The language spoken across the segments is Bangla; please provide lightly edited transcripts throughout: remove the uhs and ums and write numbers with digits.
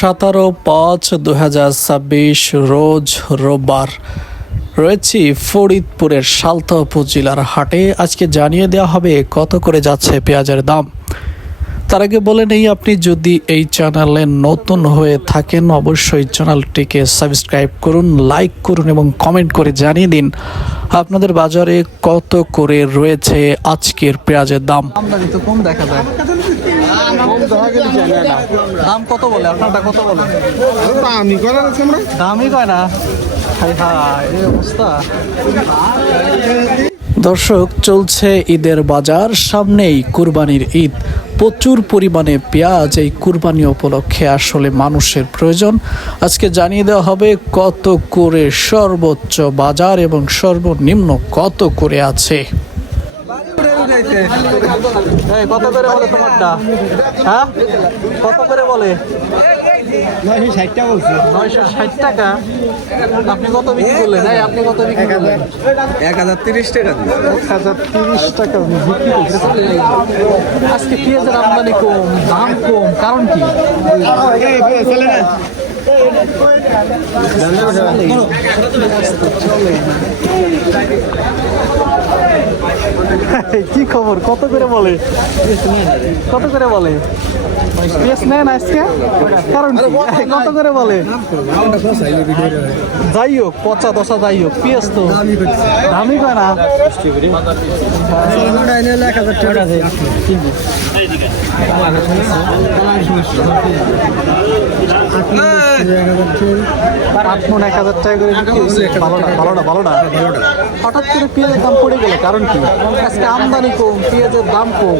17/5/2026 রোজ রোববার রয়েছি ফরিদপুরের সালথা উপজেলার হাটে। আজকে জানিয়ে দেওয়া হবে কত করে যাচ্ছে পেঁয়াজের দাম। তার আগে বলে নেই, আপনি যদি এই চ্যানেলে নতুন হয়ে থাকেন অবশ্যই চ্যানেলটিকে সাবস্ক্রাইব করুন, লাইক করুন এবং কমেন্ট করে জানিয়ে দিন আপনাদের বাজারে কত করে রয়েছে আজকের পেঁয়াজের দাম। আমদানি তো কম দেখা যায়, দাম কত বলে আপনারটা, কত বলে? দামই কয় না, এই অবস্থা। দর্শক, চলছে ঈদের বাজার, সামনেই কুরবানির ঈদ। প্রচুর পরিমাণে পেঁয়াজ এই কুরবানি উপলক্ষে আসলে মানুষের প্রয়োজন। আজকে জানিয়ে দেওয়া হবে কত করে সর্বোচ্চ বাজার এবং সর্বনিম্ন কত করে আছে। কত করে বলে তোমারটা? হ্যাঁ, কত করে বলে? 960 টাকা। আপনি কত বিক্রি করলেন? আপনি কত বিক্রি করলেন? 1030 টাকা। 1030 টাকা বিক্রি করছেন। আজকে পেঁয়াজের আমদানি কম, দাম কম, কারণ কি? কি খবর? কত করে বলে? কত করে বলে? পেঁয়াজ নেন আজকে, কারণ কত করে বলে? যাই হোক, পচা দশা যাই হোক, পেঁয়াজ তো দামই কয় না। 1000 টাকা করে ভালো না। হঠাৎ করে পেঁয়াজের দাম পড়ে গেল, কারণ কি? আজকে আমদানি কম, পেঁয়াজের দাম কম,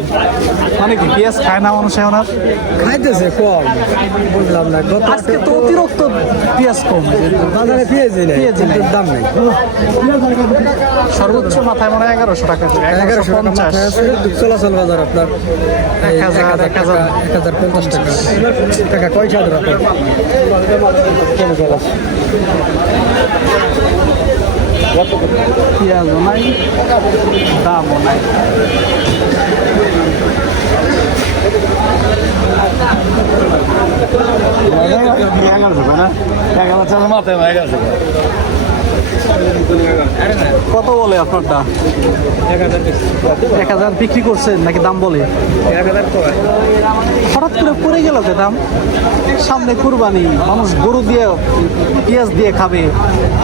মানে কি পেঁয়াজ খায় না মানুষ এখন? আর খাইতেছে কম, বুঝলাম না। আজকে তো অতিরিক্ত পেঁয়াজ কম, বাজারে পেঁয়াজের দাম নেই। সর্বোচ্চ মাথায় মনে হয় 1100 টাকা, 1150 চলাচল বাজার আপনার 1050 টাকা কয় চাঁদের আপনার পেঁয়াজও নাই, দামও নাই। কত বলে আপনারটা? 1000 বিক্রি করছেন নাকি দাম বলে? 1000 হঠাৎ করে পড়ে গেল যে দাম। সামনে কুরবানি, মানুষ গরু দিয়ে পেঁয়াজ দিয়ে খাবে,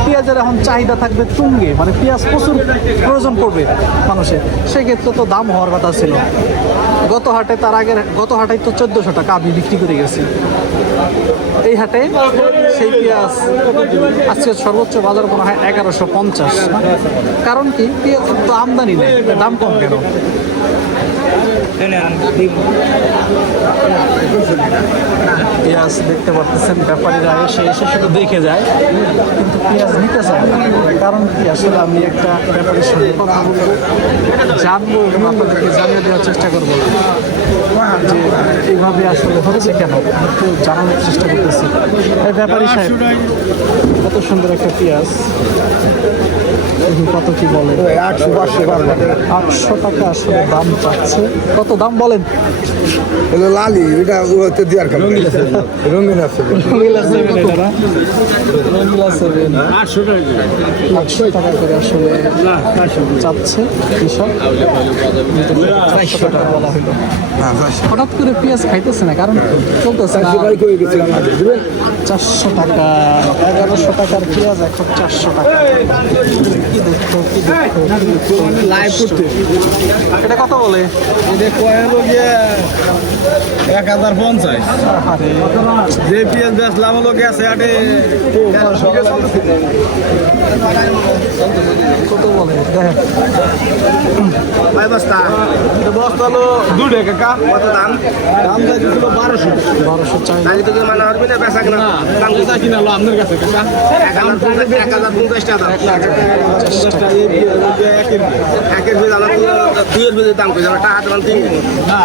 পেঁয়াজের এখন চাহিদা থাকবে তুঙ্গে, মানে পেঁয়াজ প্রচুর প্রয়োজন পড়বে মানুষের, সেক্ষেত্রে তো দাম হওয়ার কথা ছিল। গত হাটে, তার আগের গত হাটে তো 1400 টাকা আমি বিক্রি করে গেছি। এই হাটে সেই পেঁয়াজ আজকে সর্বোচ্চ বাজার মনে হয় 1150। কারণ কি? পেঁয়াজ তো আমদানি নেই, দাম কম কেন? পেঁয়াজ দেখতে পাচ্ছেন, ব্যাপারীরা এসে শুধু দেখে যায়, কিন্তু পেঁয়াজ নিতে চায় না। কারণ কি? আসলে আমি একটা ব্যাপারীর সঙ্গে কথা বলবো, জানবো এবং আপনাদেরকে জানিয়ে দেওয়ার চেষ্টা করবো যে এইভাবে আসলে হচ্ছে কেন, একটু জানানোর চেষ্টা করতেছি। এই ব্যাপারী সাহেব, কত সুন্দর একটা পেঁয়াজ, কত কি বলে? 800 টাকা আসলে দাম চাচ্ছে। কত দাম বলেন? লালি এটা দেওয়ার কারণ রঙিন আছে, 800 টাকা করে আসলে চাচ্ছে কৃষক। 400 টাকা বলা হলো। হঠাৎ করে পেঁয়াজ খাইতেছে না, কারণ চলতেছে না। 400 টাকা, 1100 টাকার পেঁয়াজ এখন 400 টাকা। এটা কত বলে? 1050। যে পেঁয়াজ বেচলাম হলো গেছে আটে কত বলে? দেখেন বস্তা হলো 2 টাকা। কত দাম? দাম চাইছিল 1200 চাই। তোকে মানে হবে না বেচা কিনা? কিনা আপনার কাছে 1050 টাকা। টাকা। একের পেজ আমার দুইয়ের পেজের দাম কইছে আমার টাকা দেবেন তিন না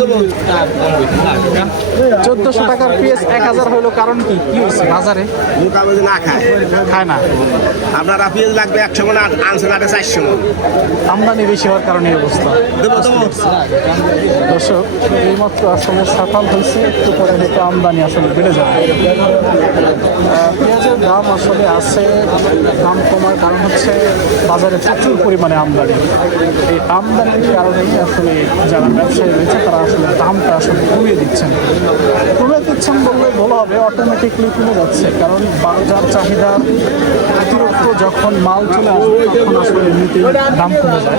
দেবো 1400 টাকার পিএস 1000 হলো, কারণ কি কি হয়েছে বাজারে? মুখা বুঝে না খায় খায় না, আপনারা পেঁয়াজ লাগবে 100 মন আনছেন আগে 400 মন আমদানি বেশি হওয়ার কারণে এই অবস্থা। দেবো দর্শক, এইমাত্র আসলে সাফাল হয়েছে, একটু পরে হয়তো আমদানি আসলে বেড়ে যাবে। পেঁয়াজের দাম আসলে আছে, দাম কমার কারণ হচ্ছে বাজারে প্রচুর পরিমাণে আমদানি। এই আমদানির কারণেই আসলে যারা ব্যবসায়ী রয়েছে তারা আসলে দামটা আসলে কমিয়ে দিচ্ছেন বললে ভালো হবে। অটোমেটিকলি কমে যাচ্ছে, কারণ বাজার চাহিদা অতিরিক্ত যখন মাল চলে আসবে তখন আসলে এমনিতেই দাম কমে যায়।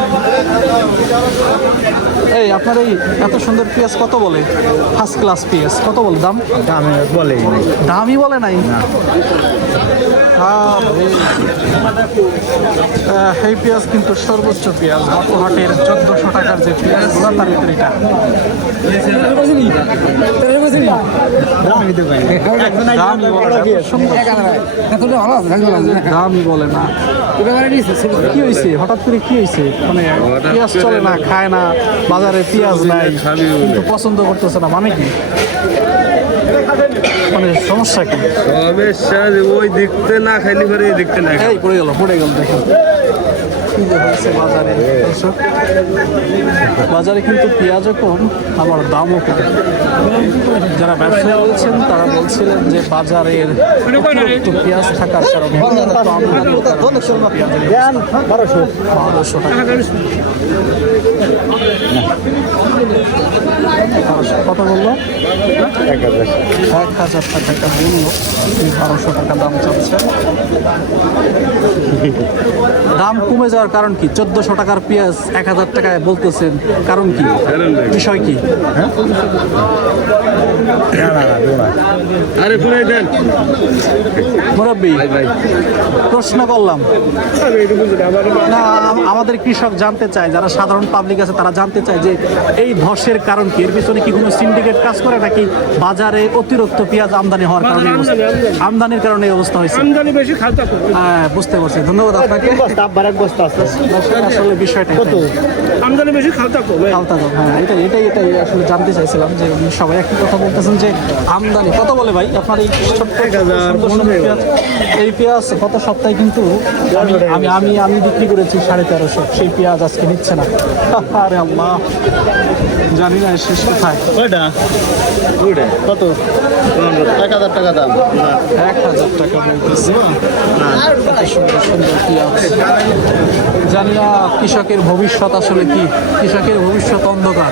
এই আপনার এই এত সুন্দর পেঁয়াজ কত বলে? ফার্স্ট ক্লাস পেঁয়াজ কত বলে দাম? দামই বলে নাই। এই পেঁয়াজ কিন্তু সর্বোচ্চ পেঁয়াজ, বাপুরহাটের 1400 টাকার যে পেঁয়াজ তার ভিতরে এটা দামই বলে না। কি হয়েছে হঠাৎ করে, কি হয়েছে? মানে পেঁয়াজ চলে না, খায় না, বাজারে পেঁয়াজ নাই, কিন্তু পছন্দ করতেছে না, মানে কি? মানে সমস্যা কি? সমস্যা ওই দেখতে না খাইলে পরে দেখতে না এই পড়ে গেল দেখেন কি যে হয়েছে বাজারে। দর্শক, বাজারে কিন্তু পেঁয়াজও কম, আবার দামও কম। যারা ব্যবসায়ী বলছেন তারা বলছিলেন যে বাজারের অতিরিক্ত পেঁয়াজ থাকার কারণে পেঁয়াজের 1200 টাকা। কত বললো? 1000 টাকা বললো, 1200 টাকা দাম চাচ্ছে। দাম কমে যাওয়ার কারণ কি? 1400 টাকার পেঁয়াজ 1000 টাকায় বলতেছেন, কারণ কি? বিষয় কি? আরে পুরাই দেন মুরব্বী, প্রশ্ন করলাম না, আমাদের কৃষক জানতে চায়, যারা সাধারণ পাবলিক আছে তারা জানতে চায় যে এই ধসের কারণ কি? এর পিছনে কি কোনো সিন্ডিকেট কাজ করে নাকি বাজারে অতিরিক্ত পেঁয়াজ আমদানি হওয়ার কারণে? আমদানির কারণে এই অবস্থা হয়েছে। হ্যাঁ, বুঝতে পারছি, ধন্যবাদ আপনাকে। আসলে বিষয়টা আমদানি বেশি খালতা কম। হ্যাঁ, এটাই আসলে জানতে চাইছিলাম যে সবাই একই কথা বলতেছেন যে আমদানি কত বলে ভাই আপনার এই ছোট্ট পেঁয়াজ? এই পেঁয়াজ গত সপ্তাহে কিন্তু আমি বিক্রি করেছি 1350, সেই পেঁয়াজ আজকে নিচ্ছে না। আরে আল্লাহ, জানি না শেষ কোথায়। কত? 1000 টাকা দাম। 1000 টাকা বলতেছে। এত সুন্দর সুন্দর পেঁয়াজ, জানি না কৃষকের ভবিষ্যৎ আসলে কি? কৃষকের ভবিষ্যৎ অন্ধকার।